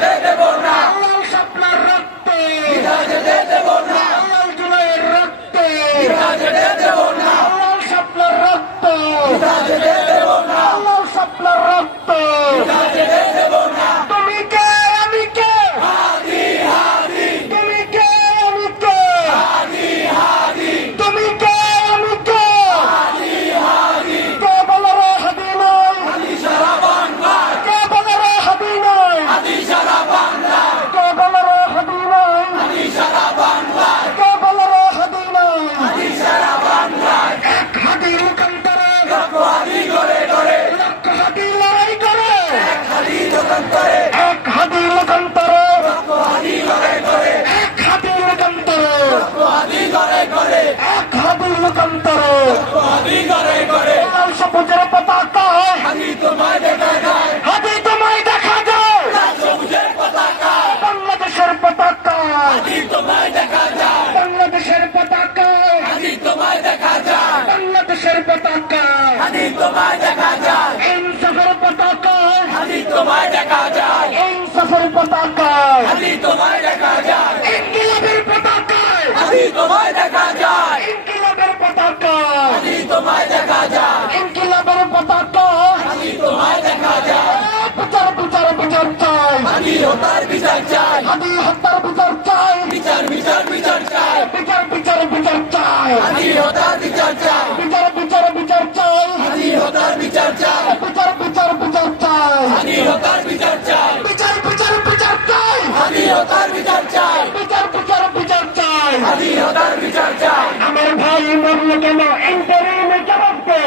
যেতে দেব না, লাল শাপলার রক্তে দ্বিধা যেতে দেব না, লাল জুলাইয়ের রক্তে দ্বিধা যেতে দেব না, লাল শাপলার রক্তে দ্বিধা যেতে দেব না, লাল শাপলার রক্তে দ্বিধা যেতে দেব না। তুমি কে আমি কে হাদি হাদি তুমি কে আমি কে হাদি হাদি তুমি কে আমি কে হাদি হাদি কে বলে রে হাদি নয় হাদি সারা বাংলায়, কে বলে রে হাদি নয় হাদি সারা বাংলায়, কে বলে রে হাদি নয় হাদি সারা বাংলায়, কে বলে রে হাদি নয় হাদি সারা বাংলায়। এক হাদি লোকান্তরে লক্ষ হাদি গড়ে গড়ে, লক্ষ হাদি লড়াই করে এক হাদি দোকান করে, এক হাদি লোকান্তরে লক্ষ হাদি গড়ে গড়ে, এক হাদি লোকান্তরে লক্ষ হাদি গড়ে গড়ে, এক হাদি লোকান্তরে লক্ষ হাদি গড়ে গড়ে। লাল সবুজের পতাকা হাদি তোমায় দেখা যায়, হাদি তোমায় দেখা যায় লাল সবুজের পতাকা, বাংলাদেশের পতাকা হাদি তোমায় দেখা যায়, বাংলাদেশের পতাকা হাদি তোমায় দেখা যায়, বাংলাদেশের পতাকা হাদি তোমায় দেখা যায়, ইনসাফের পতাকা হাদি তোমায় দেখা যায়, ইনসাফের পতাকা হাদি তোমায় দেখা যায়, ইনকিলাবের পতাকা হাদি তোমায় দেখা যায়, ইনকিলাবের পতাকা হাদি তোমায় দেখা যায়, ইনকিলাবের পতাকা হাদি তোমায় দেখা যায়। বিচার বিচার বিচার চাই হাদি হত্যার বিচার চাই, হাদি হত্যার বিচার চাই বিচার বিচার বিচার চাই, বিচার বিচার বিচার চাই হাদি হত্যার বিচার চাই, বিচার বিচার বিচার চাই হাদি হত্যার বিচার চাই, বিচার বিচার বিচার চাই হাদি হত্যার বিচার চাই, বিচার বিচার বিচার চাই হাদি হত্যার বিচার চাই, বিচার বিচার বিচার চাই হাদি হত্যার বিচার চাই। আমার ভাই মরলো কেন ইন্টারিমে জবাব দে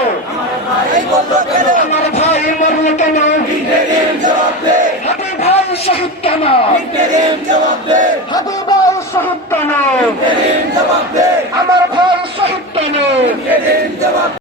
এই বললো কেন আমার ভাই মরলো কেন ইন্টারিম জবাব দে, হাদি ভাই শহীদ কেন ইন্টারিম জবাব দে, হাদি ভাই শহীদ কেন ইন্টারিম জবাব দে, আমার ভাই শহীদ কেন ইন্টারিম জবাব